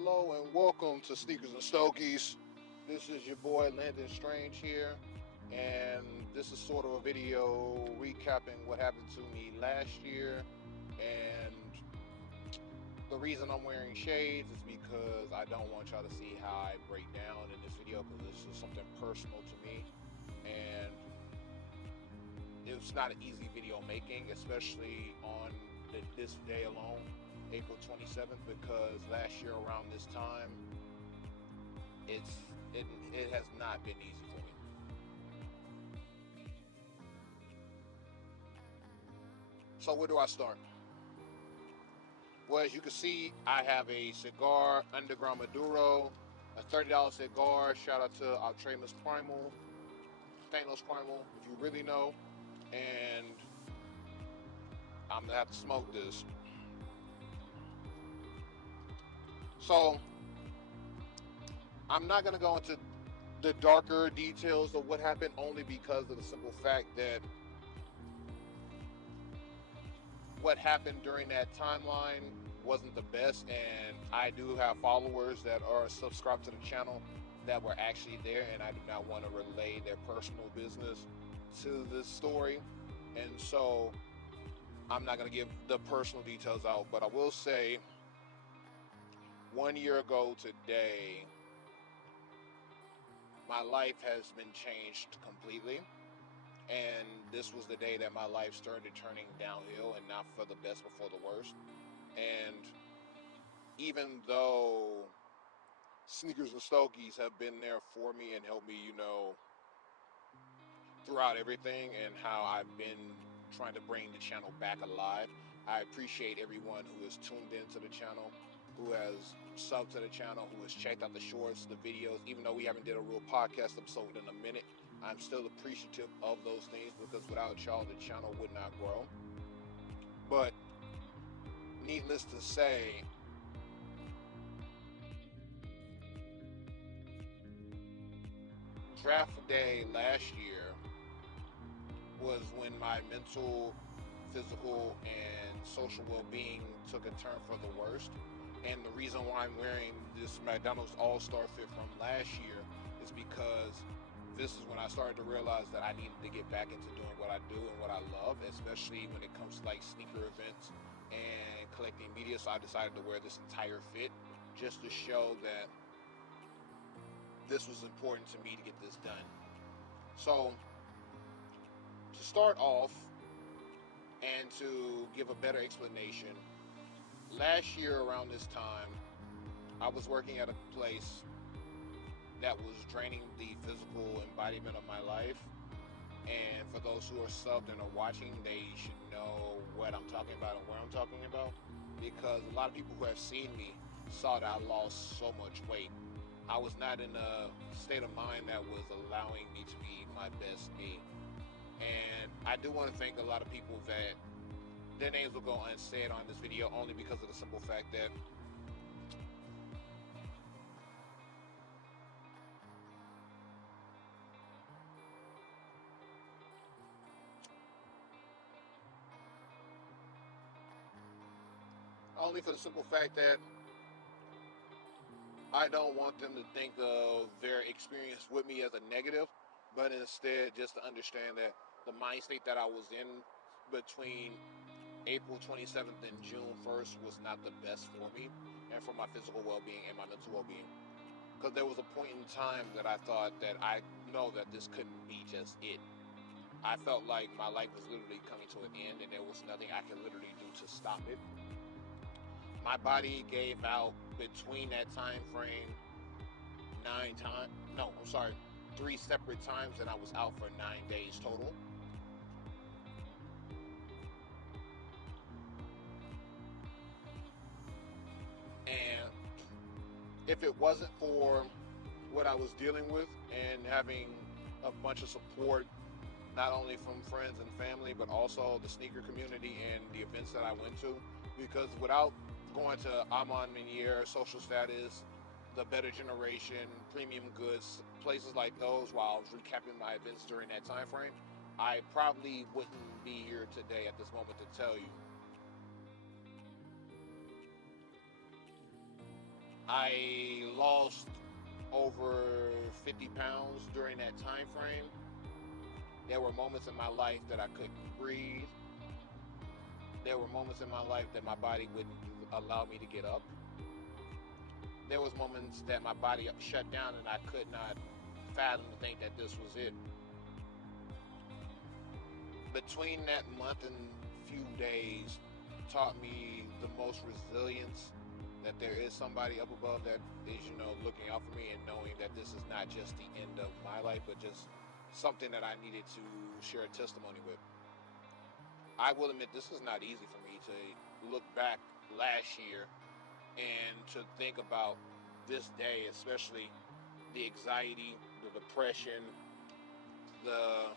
Hello and welcome to Sneakers and Stogies. This is your boy Landon Strange here, and this is sort of a video recapping what happened to me last year. And the reason I'm wearing shades is because I don't want y'all to see how I break down in this video, because this is something personal to me, and it's not an easy video making, especially on this day alone, April 27th, because last year around this time, it has not been easy for me. So where do I start? Well, as you can see, I have a cigar, Underground Maduro, a $30 cigar. Shout out to Thanos Primal, if you really know. And I'm gonna have to smoke this. So I'm not gonna go into the darker details of what happened, only because of the simple fact that what happened during that timeline wasn't the best, and I do have followers that are subscribed to the channel that were actually there, and I do not want to relay their personal business to this story, and so I'm not going to give the personal details out. But I will say, 1 year ago today, my life has been changed completely. And this was the day that my life started turning downhill, and not for the best, but for the worst. And even though Sneakers and Stogies have been there for me and helped me, throughout everything, and how I've been trying to bring the channel back alive, I appreciate everyone who has tuned into the channel, who has subbed to the channel, who has checked out the shorts, the videos. Even though we haven't did a real podcast episode in a minute, I'm still appreciative of those things, because without y'all, the channel would not grow. But needless to say, draft day last year was when my mental, physical, and social well-being took a turn for the worst. And the reason why I'm wearing this McDonald's All-Star fit from last year is because this is when I started to realize that I needed to get back into doing what I do and what I love, especially when it comes to like sneaker events and collecting media. So I decided to wear this entire fit just to show that this was important to me to get this done. So to start off, and to give a better explanation, last year around this time, I was working at a place that was draining the physical embodiment of my life. And for those who are subbed and are watching, they should know what I'm talking about and where I'm talking about, because a lot of people who have seen me saw that I lost so much weight. I was not in a state of mind that was allowing me to be my best me. And I do want to thank a lot of people that their names will go unsaid on this video, only because of the simple fact that only for the simple fact that I don't want them to think of their experience with me as a negative, but instead just to understand that the mind state that I was in between April 27th and June 1st was not the best for me and for my physical well-being and my mental well-being. Because there was a point in time that I thought that I know that this couldn't be just it. I felt like my life was literally coming to an end, and there was nothing I could literally do to stop it. My body gave out between that time frame 9 times. No, I'm sorry, 3 separate times, and I was out for 9 days total. And if it wasn't for what I was dealing with and having a bunch of support, not only from friends and family, but also the sneaker community and the events that I went to, because without going to Amon Menier, Social Status, the Better Generation, Premium Goods, places like those, while I was recapping my events during that time frame, I probably wouldn't be here today at this moment to tell you I lost over 50 pounds during that time frame. There were moments in my life that I couldn't breathe. There were moments in my life that my body wouldn't allow me to get up. There was moments that my body shut down and I could not fathom to think that this was it. Between that month and few days taught me the most resilience, that there is somebody up above that is, looking out for me, and knowing that this is not just the end of my life, but just something that I needed to share a testimony with. I will admit this is not easy for me to look back last year and to think about this day, especially the anxiety, the depression, the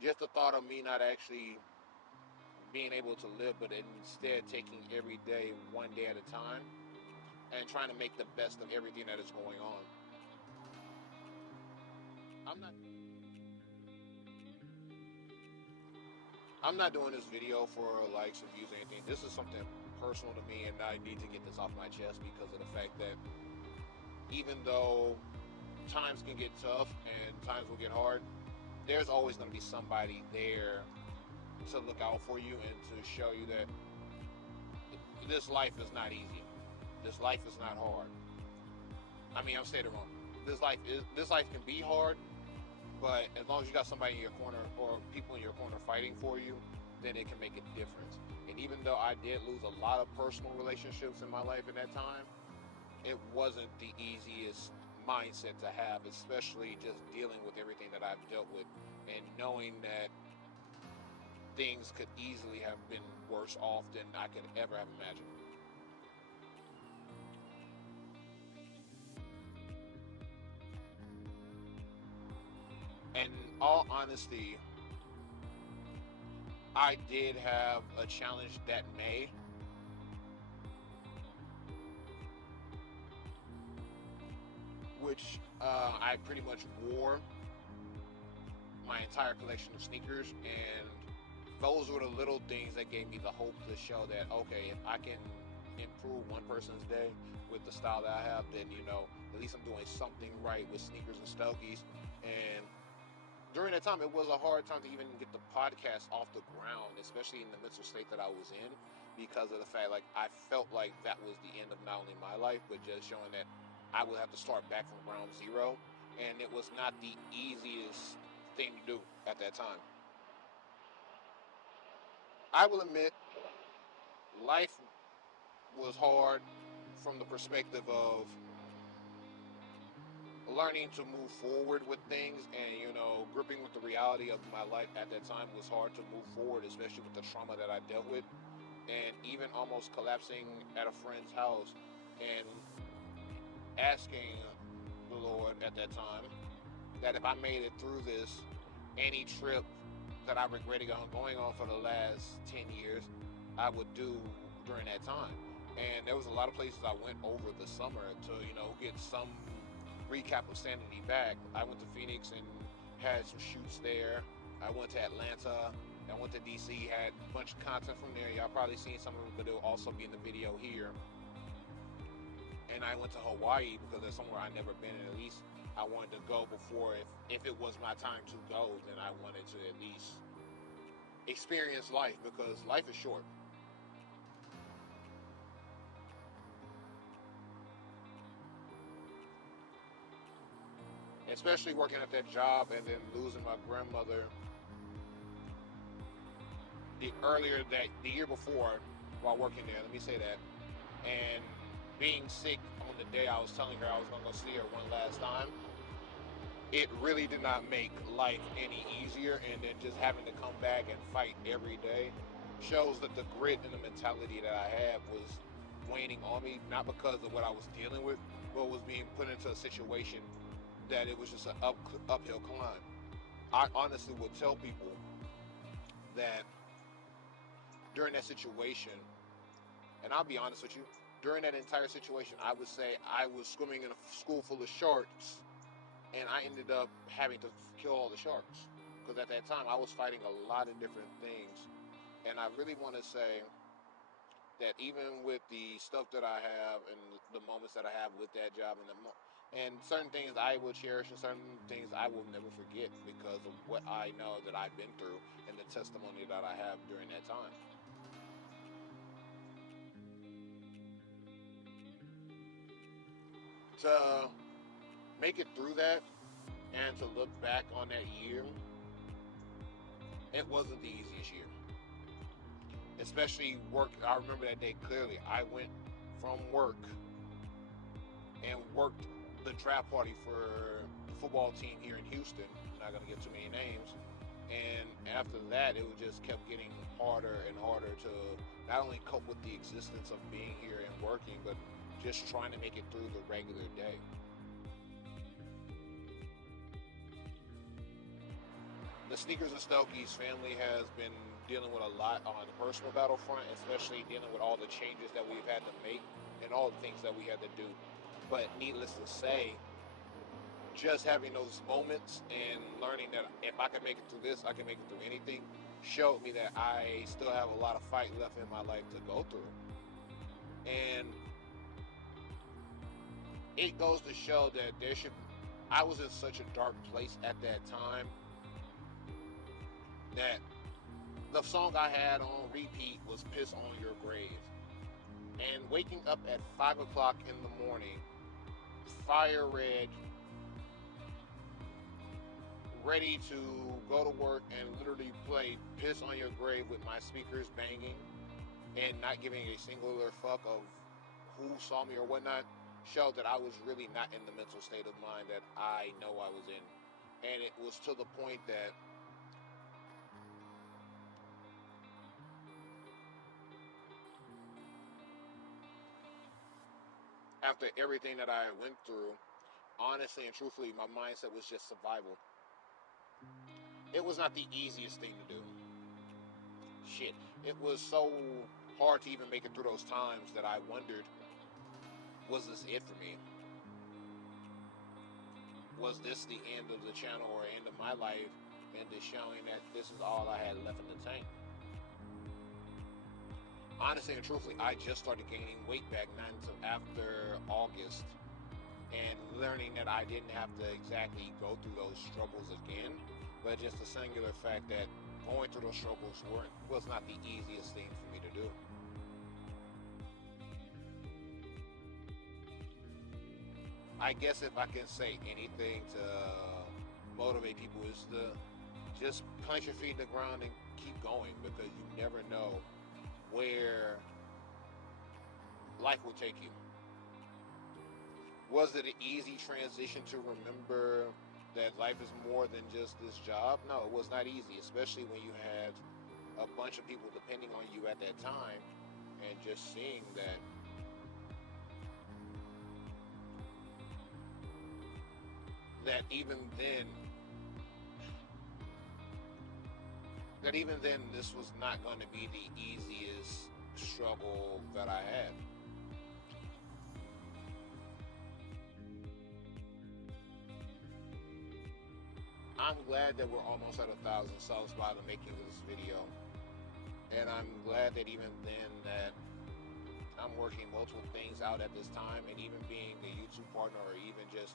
just the thought of me not actually being able to live, but instead taking every day one day at a time and trying to make the best of everything that is going on. I'm not I'm not doing this video for likes or views or anything. This is something personal to me, and I need to get this off my chest because of the fact that even though times can get tough and times will get hard, there's always going to be somebody there to look out for you and to show you that this life is not easy. This life is not hard. I mean, I'm saying it wrong. This life can be hard, but as long as you got somebody in your corner or people in your corner fighting for you, then it can make a difference. And even though I did lose a lot of personal relationships in my life at that time, it wasn't the easiest mindset to have, especially just dealing with everything that I've dealt with and knowing that things could easily have been worse off than I could ever have imagined. And in all honesty, I did have a challenge that May, which I pretty much wore my entire collection of sneakers, and those were the little things that gave me the hope to show that, okay, if I can improve one person's day with the style that I have, then at least I'm doing something right with Sneakers and Stogies. And during that time, it was a hard time to even get the podcast off the ground, especially in the mental state that I was in, because of the fact, like, I felt like that was the end of not only my life, but just showing that I would have to start back from ground zero. And it was not the easiest thing to do at that time. I will admit, life was hard from the perspective of learning to move forward with things, and gripping with the reality of my life at that time was hard to move forward, especially with the trauma that I dealt with, and even almost collapsing at a friend's house and asking the Lord at that time that if I made it through this, any trip that I regretted going on for the last 10 years, I would do during that time. And there was a lot of places I went over the summer to, get some recap of sanity back. I went to Phoenix and had some shoots there. I went to Atlanta. I went to DC, had a bunch of content from there. Y'all probably seen some of it, but it'll also be in the video here. And I went to Hawaii because that's somewhere I'd never been, and at least I wanted to go before, if it was my time to go, then I wanted to at least experience life, because life is short. Especially working at that job and then losing my grandmother the year before while working there, let me say that, and being sick on the day I was telling her I was going to go see her one last time, it really did not make life any easier. And then just having to come back and fight every day shows that the grit and the mentality that I had was waning on me, not because of what I was dealing with, but was being put into a situation that it was just an uphill climb. I honestly would tell people that during that situation, and I'll be honest with you, during that entire situation, I would say I was swimming in a school full of sharks, and I ended up having to kill all the sharks. Because at that time, I was fighting a lot of different things. And I really want to say that even with the stuff that I have and the moments that I have with that job and certain things I will cherish and certain things I will never forget because of what I know that I've been through and the testimony that I have during that time. To make it through that and to look back on that year, it wasn't the easiest year. Especially work. I remember that day clearly. I went from work and worked the draft party for the football team here in Houston. I'm not gonna get too many names. And after that, it just kept getting harder and harder to not only cope with the existence of being here and working, but just trying to make it through the regular day. The Sneakers and Stogies family has been dealing with a lot on the personal battlefront, especially dealing with all the changes that we've had to make and all the things that we had to do. But needless to say, just having those moments and learning that if I can make it through this, I can make it through anything, showed me that I still have a lot of fight left in my life to go through. And it goes to show that I was in such a dark place at that time that the song I had on repeat was Piss on Your Grave. And waking up at 5 o'clock in the morning, fire red, ready to go to work and literally play Piss on Your Grave with my speakers banging and not giving a singular fuck of who saw me or whatnot, showed that I was really not in the mental state of mind that I know I was in. And it was to the point that after everything that I went through, honestly and truthfully, my mindset was just survival. It was not the easiest thing to do. Shit. It was so hard to even make it through those times that I wondered, was this it for me? Was this the end of the channel or end of my life? And just showing that this is all I had left in the tank. Honestly and truthfully, I just started gaining weight back not until after August and learning that I didn't have to exactly go through those struggles again, but just the singular fact that going through those struggles was not the easiest thing for me to do. I guess if I can say anything to motivate people is to just plant your feet in the ground and keep going because you never know where life will take you. Was it an easy transition to remember that life is more than just this job? No, it was not easy, especially when you had a bunch of people depending on you at that time and just seeing that even then this was not going to be the easiest struggle that I had. I'm glad that we're almost at 1,000 subs by the making of this video. And I'm glad that even then that I'm working multiple things out at this time, and even being a YouTube partner or even just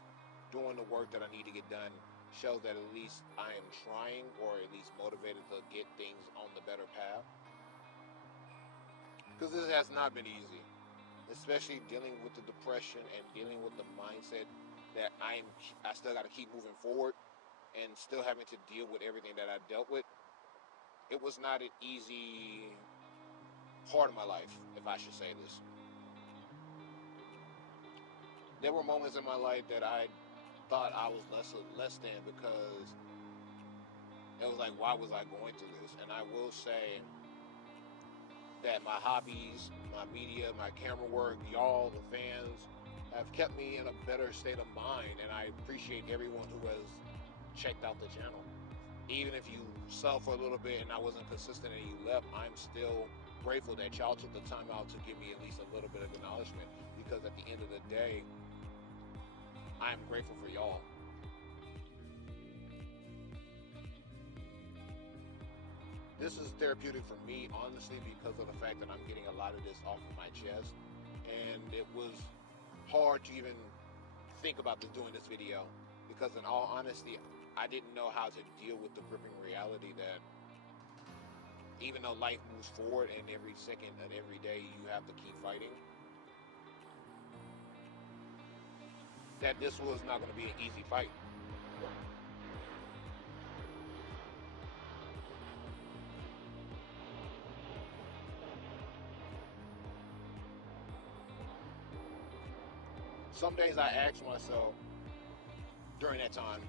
doing the work that I need to get done shows that at least I am trying or at least motivated to get things on the better path. Because this has not been easy, especially dealing with the depression and dealing with the mindset that I still got to keep moving forward and still having to deal with everything that I dealt with. It was not an easy part of my life, if I should say this. There were moments in my life that I thought I was less than because it was like, why was I going through this? And I will say that my hobbies, my media, my camera work, y'all, the fans, have kept me in a better state of mind, and I appreciate everyone who has checked out the channel. Even if you saw for a little bit and I wasn't consistent and you left, I'm still grateful that y'all took the time out to give me at least a little bit of acknowledgement, because at the end of the day, I'm grateful for y'all. this is therapeutic for me, honestly, because of the fact that I'm getting a lot of this off of my chest. And it was hard to even think about doing this video because, in all honesty, I didn't know how to deal with the gripping reality that even though life moves forward and every second and every day you have to keep fighting, that this was not going to be an easy fight. Some days I ask myself during that time,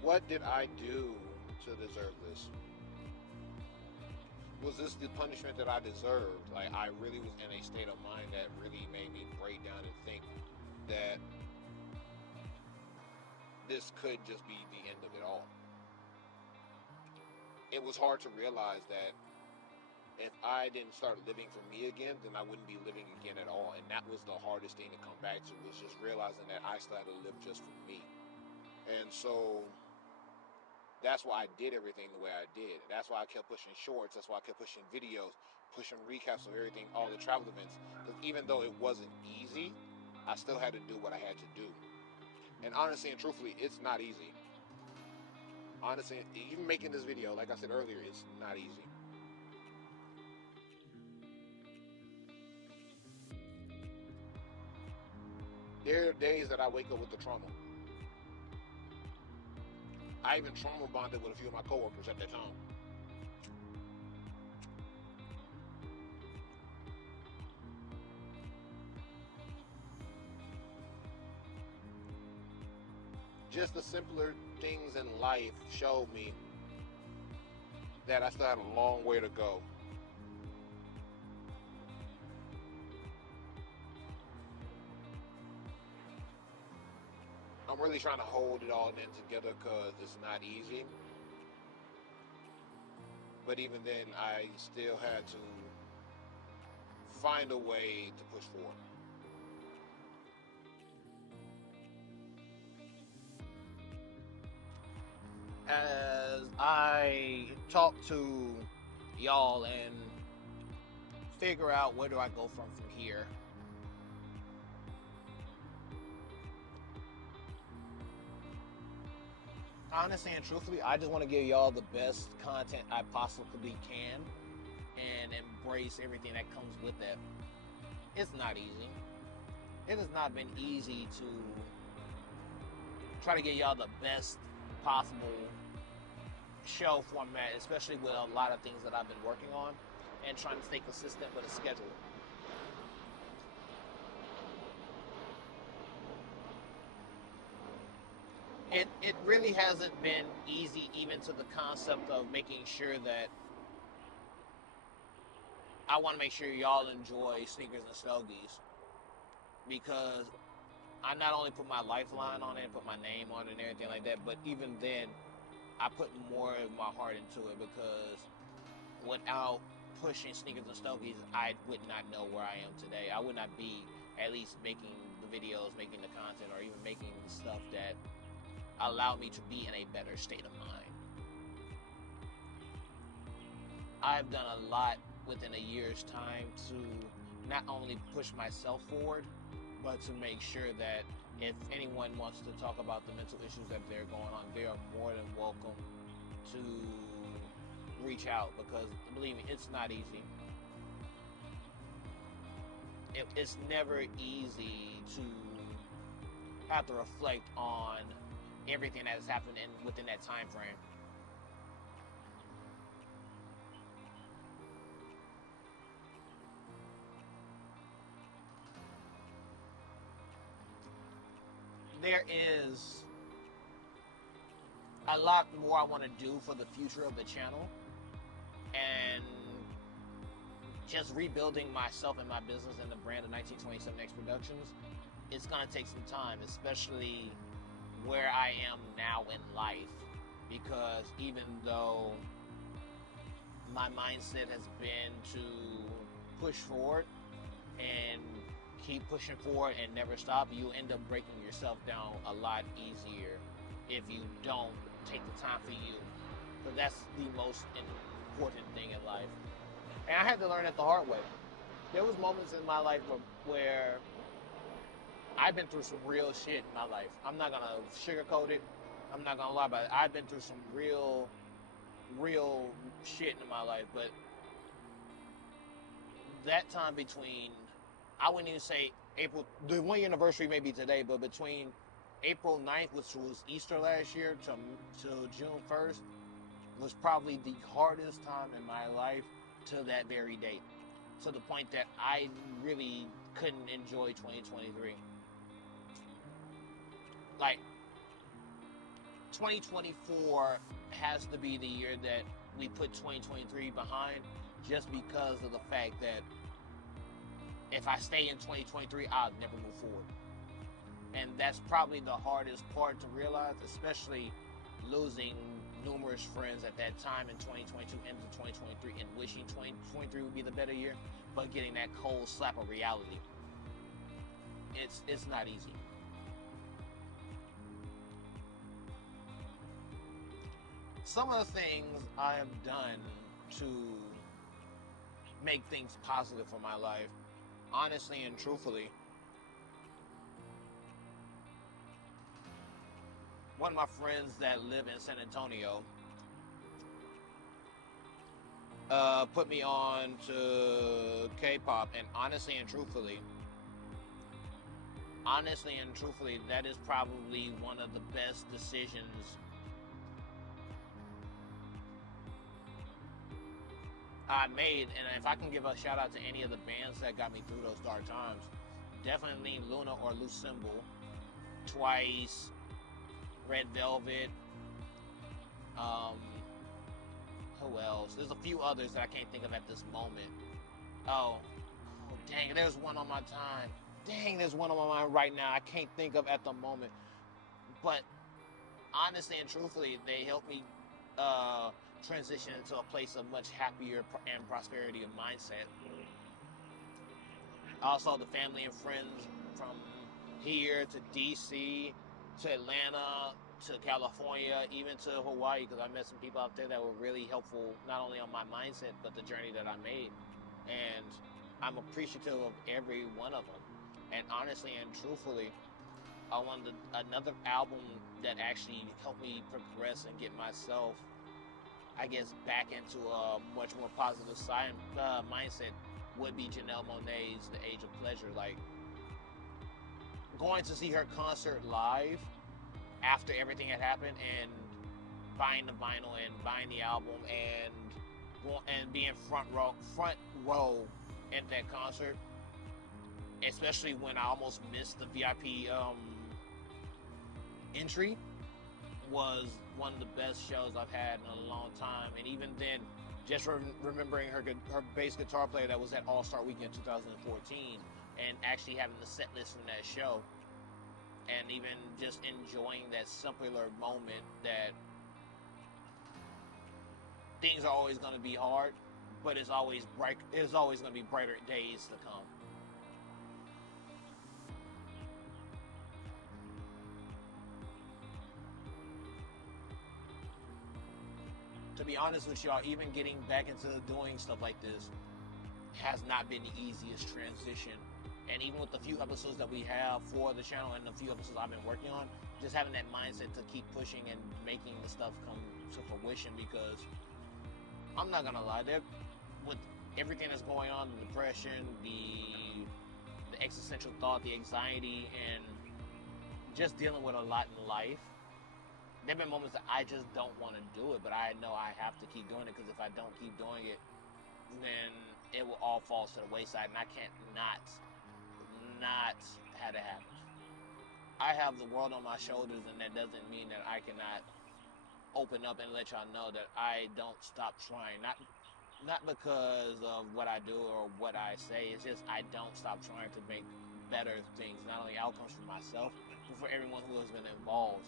what did I do to deserve this? Was this the punishment that I deserved? Like, I really was in a state of mind that really made me break down and think that this could just be the end of it all. It was hard to realize that if I didn't start living for me again, then I wouldn't be living again at all. And that was the hardest thing to come back to, was just realizing that I still had to live just for me. And so that's why I did everything the way I did. That's why I kept pushing shorts. That's why I kept pushing videos, pushing recaps of everything, all the travel events. Because even though it wasn't easy, I still had to do what I had to do. And honestly and truthfully, it's not easy. Honestly, even making this video, like I said earlier, it's not easy. There are days that I wake up with the trauma. I even trauma bonded with a few of my coworkers at that time. Just the simpler things in life showed me that I still had a long way to go. I'm really trying to hold it all in together because it's not easy. But even then, I still had to find a way to push forward. As I talk to y'all and figure out where do I go from here, honestly and truthfully, I just want to give y'all the best content I possibly can and embrace everything that comes with that. It's not easy. It has not been easy to try to get y'all the best possible show format, especially with a lot of things that I've been working on and trying to stay consistent with a schedule. It really hasn't been easy, even to the concept of making sure that I want to make sure y'all enjoy Sneakers and Stogies, because I not only put my lifeline on it, put my name on it and everything like that, but even then, I put more of my heart into it, because without pushing Sneakers and Stogies, I would not know where I am today. I would not be at least making the videos, making the content, or even making the stuff that allowed me to be in a better state of mind. I've done a lot within a year's time to not only push myself forward, but to make sure that if anyone wants to talk about the mental issues that they're going on, they are more than welcome to reach out, because believe me, it's not easy. It's never easy to have to reflect on everything that has happened within that time frame. There is a lot more I want to do for the future of the channel, and just rebuilding myself and my business and the brand of 1927X Productions, it's going to take some time, especially where I am now in life, because even though my mindset has been to push forward and keep pushing forward and never stop, you end up breaking yourself down a lot easier if you don't take the time for you Because that's the most important thing in life. And I had to learn it the hard way. There was moments in my life where I've been through some real shit in my life. I'm not gonna sugarcoat it. I'm not gonna lie about it. I've been through some real shit in my life. But that time between, I wouldn't even say April, the 1 year anniversary may be today, but between April 9th, which was Easter last year, to June 1st, was probably the hardest time in my life to that very date. To the point that I really couldn't enjoy 2023. Like, 2024 has to be the year that we put 2023 behind, just because of the fact that if I stay in 2023, I'll never move forward. And that's probably the hardest part to realize, especially losing numerous friends at that time in 2022 into 2023 and wishing 2023 would be the better year, but getting that cold slap of reality. It's not easy. Some of the things I have done to make things positive for my life, honestly and truthfully, one of my friends that live in San Antonio put me on to K-pop, and honestly and truthfully, that is probably one of the best decisions I made. And if I can give a shout out to any of the bands that got me through those dark times, definitely Luna or Lucemble, Twice, Red Velvet, who else? There's a few others that I can't think of at this moment. Dang, there's one on my time. Dang, there's one on my mind right now I can't think of at the moment. But honestly and truthfully, they helped me transition into a place of much happier and prosperity of mindset. Also, the family and friends from here to DC to Atlanta to California, even to Hawaii, because I met some people out there that were really helpful, not only on my mindset, but the journey that I made. And I'm appreciative of every one of them. And honestly and truthfully, I wanted another album that actually helped me progress and get myself, I guess, back into a much more positive mindset would be Janelle Monáe's The Age of Pleasure. Like, going to see her concert live after everything had happened, and buying the vinyl and buying the album and being front row at that concert, especially when I almost missed the VIP entry, was one of the best shows I've had in a long time. And even then, just remembering her bass guitar player that was at All-Star Weekend 2014, and actually having the set list from that show, and even just enjoying that simpler moment that things are always going to be hard, but it's always bright. There's always going to be brighter days to come. To be honest with y'all, even getting back into doing stuff like this has not been the easiest transition. And even with the few episodes that we have for the channel and the few episodes I've been working on, just having that mindset to keep pushing and making the stuff come to fruition, because I'm not gonna lie, with everything that's going on, the depression, the existential thought, the anxiety, and just dealing with a lot in life, there have been moments that I just don't want to do it, but I know I have to keep doing it, because if I don't keep doing it, then it will all fall to the wayside, and I can't not have it happen. I have the world on my shoulders, and that doesn't mean that I cannot open up and let y'all know that I don't stop trying. Not because of what I do or what I say. It's just I don't stop trying to make better things, not only outcomes for myself, but for everyone who has been involved.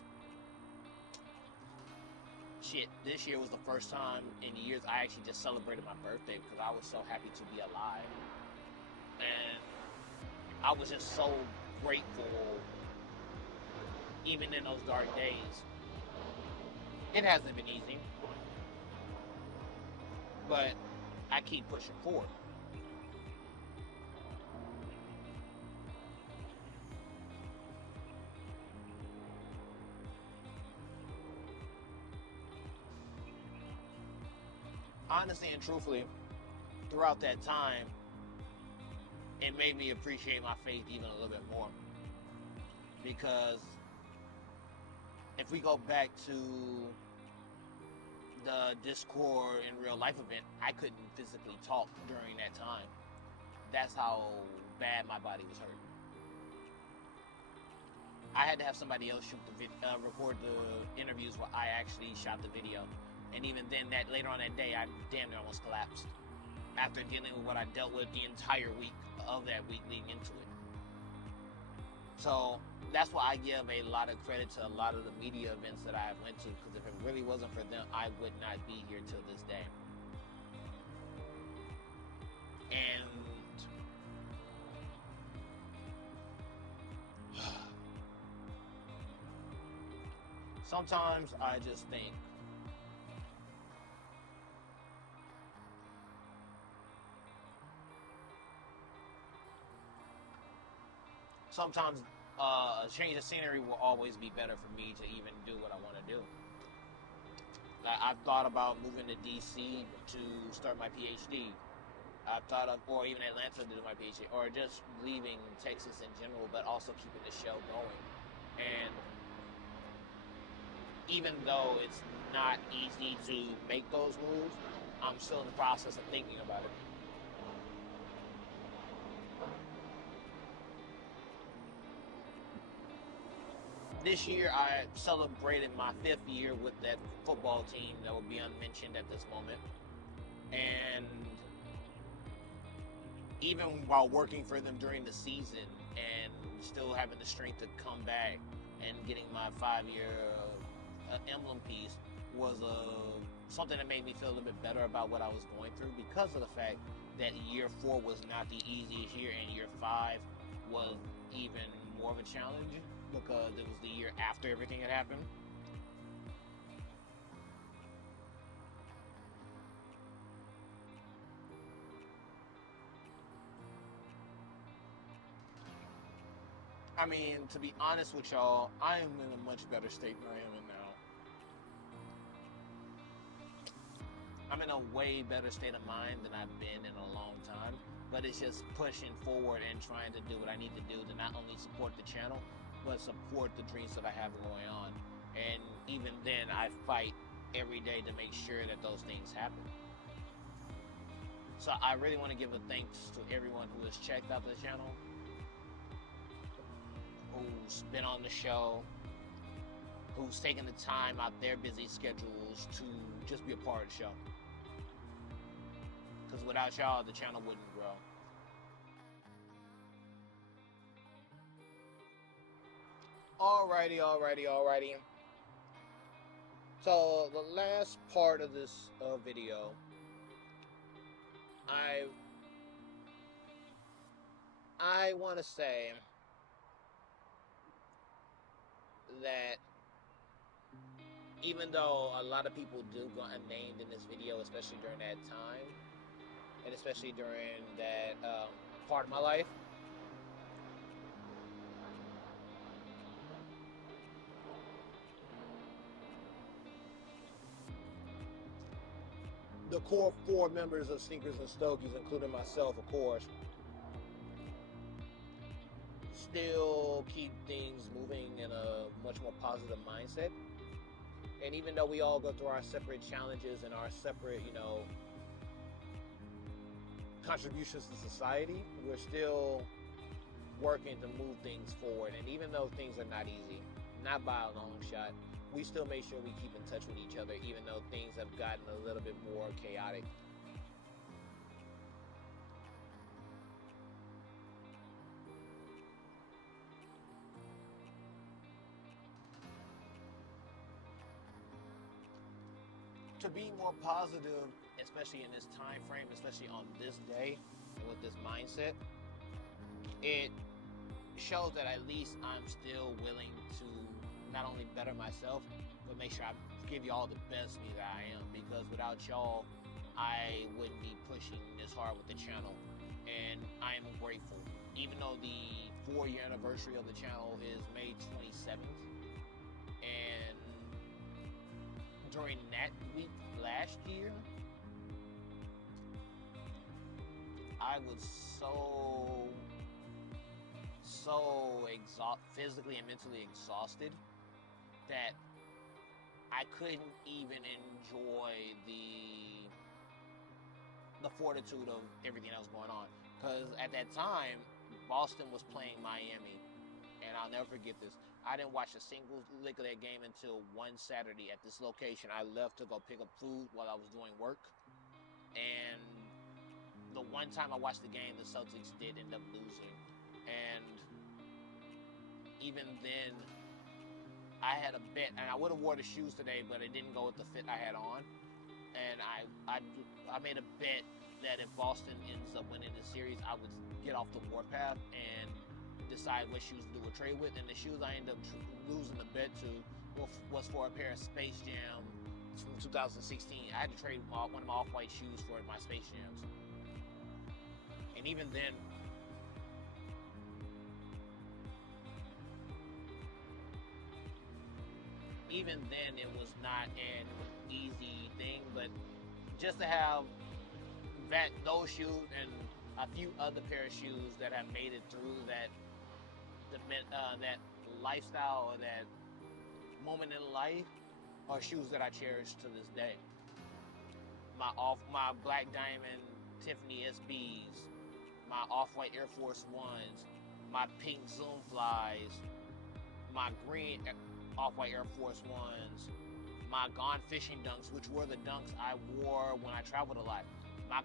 Shit, this year was the first time in years I actually just celebrated my birthday, because I was so happy to be alive. And I was just so grateful, even in those dark days. It hasn't been easy. but I keep pushing forward. Honestly and truthfully, throughout that time, it made me appreciate my faith even a little bit more. Because if we go back to the Discord in real life event, I couldn't physically talk during that time. That's how bad my body was hurting. I had to have somebody else record the interviews while I actually shot the video. And even then, that later on that day, I damn near almost collapsed after dealing with what I dealt with the entire week of that week leading into it. So that's why I give a lot of credit to a lot of the media events that I went to, because if it really wasn't for them, I would not be here till this day. And sometimes I just think, sometimes a change of scenery will always be better for me to even do what I want to do. I've thought about moving to DC to start my PhD. I've thought of, or even Atlanta to do my PhD, or just leaving Texas in general, but also keeping the show going. And even though it's not easy to make those moves, I'm still in the process of thinking about it. This year, I celebrated my 5th year with that football team that will be unmentioned at this moment. And even while working for them during the season and still having the strength to come back and getting my 5-year emblem piece was something that made me feel a little bit better about what I was going through, because of the fact that year 4 was not the easiest year and year 5 was even more of a challenge, because it was the year after everything had happened. I mean, to be honest with y'all, I am in a much better state than I am in now. I'm in a way better state of mind than I've been in a long time, but it's just pushing forward and trying to do what I need to do to not only support the channel, but support the dreams that I have going on. And even then, I fight every day to make sure that those things happen. So I really want to give a thanks to everyone who has checked out the channel, who's been on the show, who's taken the time out their busy schedules to just be a part of the show. Because without y'all, the channel wouldn't grow. Alrighty. So the last part of this video, I want to say that even though a lot of people do go unnamed in this video, especially during that time, and especially during that part of my life, the core 4 members of Sneakers and Stogies, including myself, of course, still keep things moving in a much more positive mindset. And even though we all go through our separate challenges and our separate, contributions to society, we're still working to move things forward. And even though things are not easy, not by a long shot, we still make sure we keep in touch with each other, even though things have gotten a little bit more chaotic. To be more positive, especially in this time frame, especially on this day, and with this mindset, it shows that at least I'm still willing to not only better myself, but make sure I give y'all the best me that I am. Because without y'all, I wouldn't be pushing this hard with the channel. And I am grateful. Even though the 4-year anniversary of the channel is May 27th, and during that week last year, I was so physically and mentally exhausted that I couldn't even enjoy the fortitude of everything that was going on. Because at that time, Boston was playing Miami, and I'll never forget this. I didn't watch a single lick of that game until one Saturday at this location. I left to go pick up food while I was doing work, and the one time I watched the game, the Celtics did end up losing. And even then, I had a bet, and I would have wore the shoes today, but it didn't go with the fit I had on. And I made a bet that if Boston ends up winning the series, I would get off the warpath and decide what shoes to do a trade with. And the shoes I ended up losing the bet to was for a pair of Space Jam from 2016. I had to trade one of my off-white shoes for my Space Jams. And even then, it was not an easy thing. But just to have those shoes and a few other pair of shoes that have made it through that lifestyle or that moment in life are shoes that I cherish to this day. My black diamond Tiffany SBs, my off-white Air Force Ones, my pink Zoom Flies, my green off-white Air Force Ones, my Gone Fishing Dunks, which were the dunks I wore when I traveled a lot, my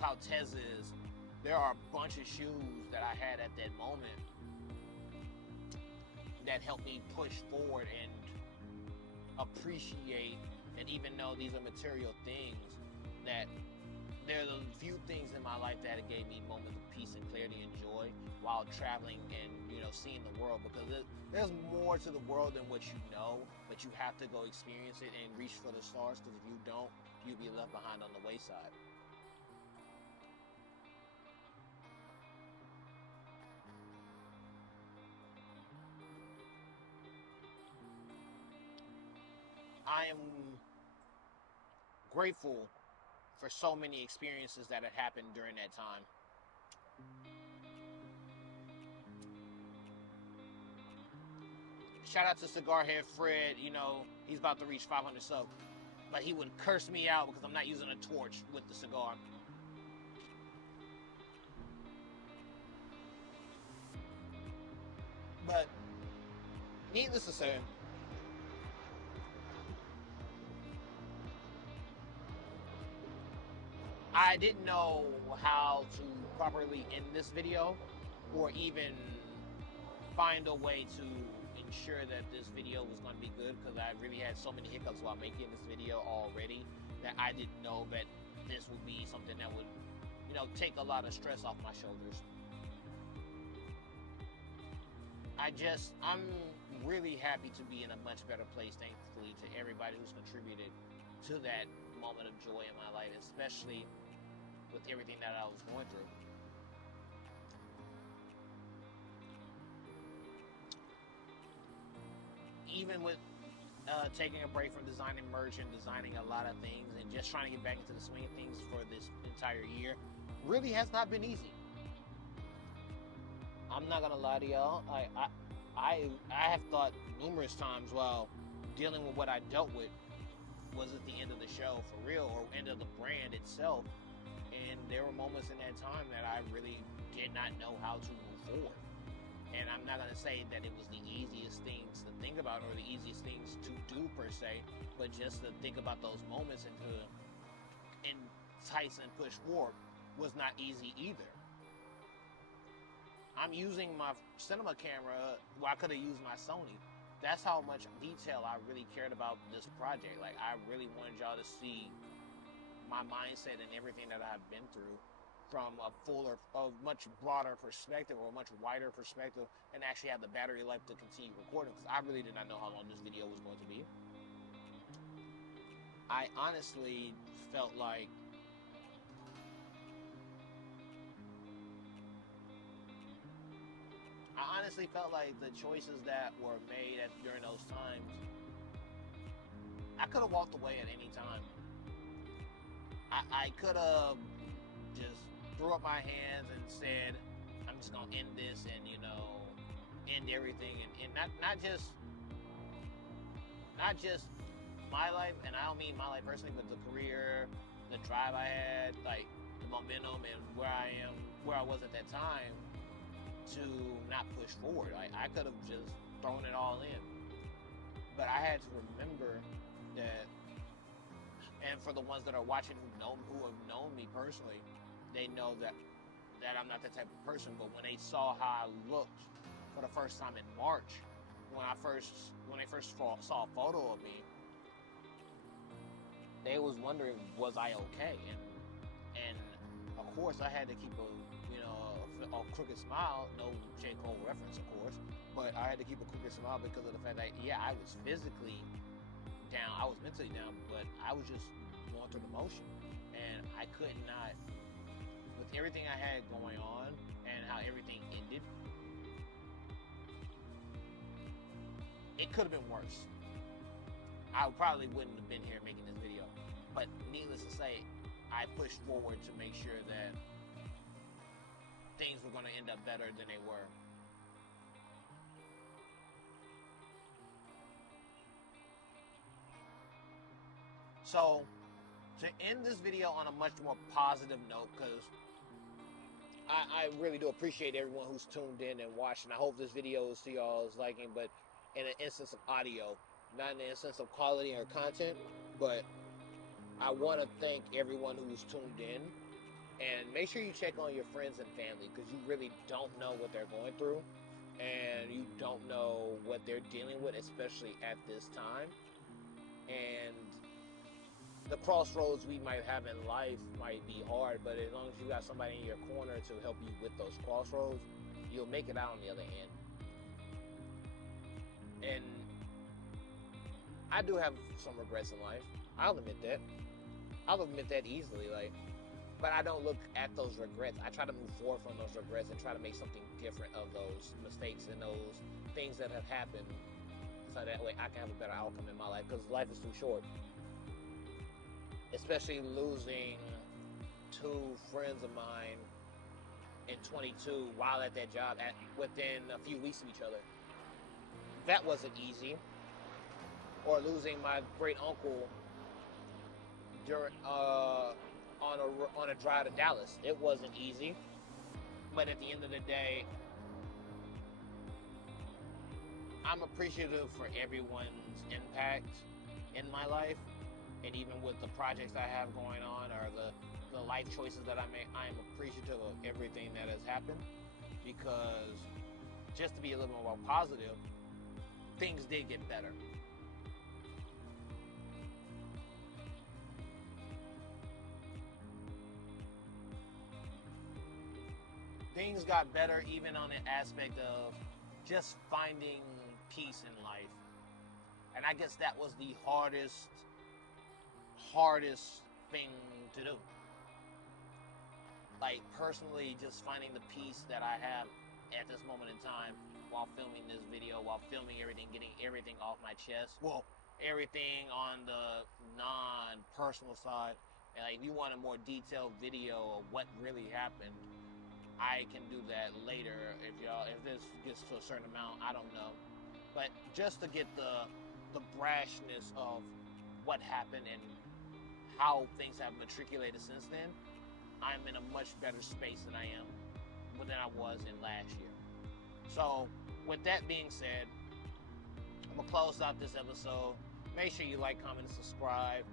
Cloutezes. There are a bunch of shoes that I had at that moment that helped me push forward and appreciate, and even though these are material things, that there are a few things in my life that gave me moments of peace and clarity and joy while traveling and seeing the world, because there's more to the world than what you know, but you have to go experience it and reach for the stars, because if you don't, you'll be left behind on the wayside. I am grateful for so many experiences that had happened during that time. Shout out to Cigar Head Fred. He's about to reach 500 subs, but he would curse me out because I'm not using a torch with the cigar. But needless to say, I didn't know how to properly end this video, or even find a way to ensure that this video was going to be good, because I really had so many hiccups while making this video already that I didn't know that this would be something that would, take a lot of stress off my shoulders. I'm really happy to be in a much better place, thankfully, to everybody who's contributed to that moment of joy in my life, especially with everything that I was going through. Even with taking a break from designing merch and designing a lot of things and just trying to get back into the swing of things for this entire year, really has not been easy. I'm not gonna lie to y'all. I have thought numerous times while dealing with what I dealt with, was it the end of the show for real, or end of the brand itself? And there were moments in that time that I really did not know how to move forward. And I'm not going to say that it was the easiest things to think about or the easiest things to do per se, but just to think about those moments and to entice and push forward was not easy either. I'm using my cinema camera, I could have used my Sony. That's how much detail I really cared about this project. Like, I really wanted y'all to see my mindset and everything that I've been through from a much broader perspective, or a much wider perspective, and actually have the battery life to continue recording, because I really did not know how long this video was going to be. I honestly felt like honestly felt like the choices that were made during those times, I could have walked away at any time. I could have just threw up my hands and said, I'm just gonna end this and end everything, and not just my life, and I don't mean my life personally, but the career, the drive I had, like the momentum and where I was at that time, to not push forward. Like, I could have just thrown it all in, but I had to remember that. And for the ones that are watching who have known me personally, they know that I'm not that type of person. But when they saw how I looked for the first time in March, when they first saw a photo of me, they was wondering, was I okay? And of course I had to keep a crooked smile. No J. Cole reference, of course, but I had to keep a crooked smile because of the fact that I was physically down, I was mentally down, but I was just going through the motion, and I could not, with everything I had going on and how everything ended, it could have been worse. I probably wouldn't have been here making this video, but needless to say, I pushed forward to make sure that things were going to end up better than they were. So, to end this video on a much more positive note, because I really do appreciate everyone who's tuned in and watched, and I hope this video is to y'all's liking, but in an instance of audio, not in the instance of quality or content, but I want to thank everyone who's tuned in, and make sure you check on your friends and family, because you really don't know what they're going through, and you don't know what they're dealing with, especially at this time. And the crossroads we might have in life might be hard, but as long as you got somebody in your corner to help you with those crossroads, you'll make it out on the other end. And I do have some regrets in life. I'll admit that. I'll admit that easily. But I don't look at those regrets. I try to move forward from those regrets and try to make something different of those mistakes and those things that have happened, so that way I can have a better outcome in my life, because life is too short. Especially losing two friends of mine in 22 while at that job within a few weeks of each other. That wasn't easy. Or losing my great uncle during on a drive to Dallas. It wasn't easy. But at the end of the day, I'm appreciative for everyone's impact in my life. And even with the projects I have going on, or the life choices that I make, I am appreciative of everything that has happened, because just to be a little more positive, things did get better. Things got better even on the aspect of just finding peace in life. And I guess that was the hardest thing to do. Like, personally, just finding the peace that I have at this moment in time while filming this video, while filming everything, getting everything off my chest. Well, everything on the non-personal side. And like, if you want a more detailed video of what really happened, I can do that later. If this gets to a certain amount, I don't know. But just to get the brashness of what happened and how things have matriculated since then, I'm in a much better space than I was in last year. So, with that being said, I'm gonna close out this episode. Make sure you like, comment, and subscribe.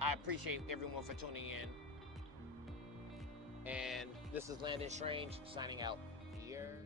I appreciate everyone for tuning in. And this is Landon Strange signing out. Here.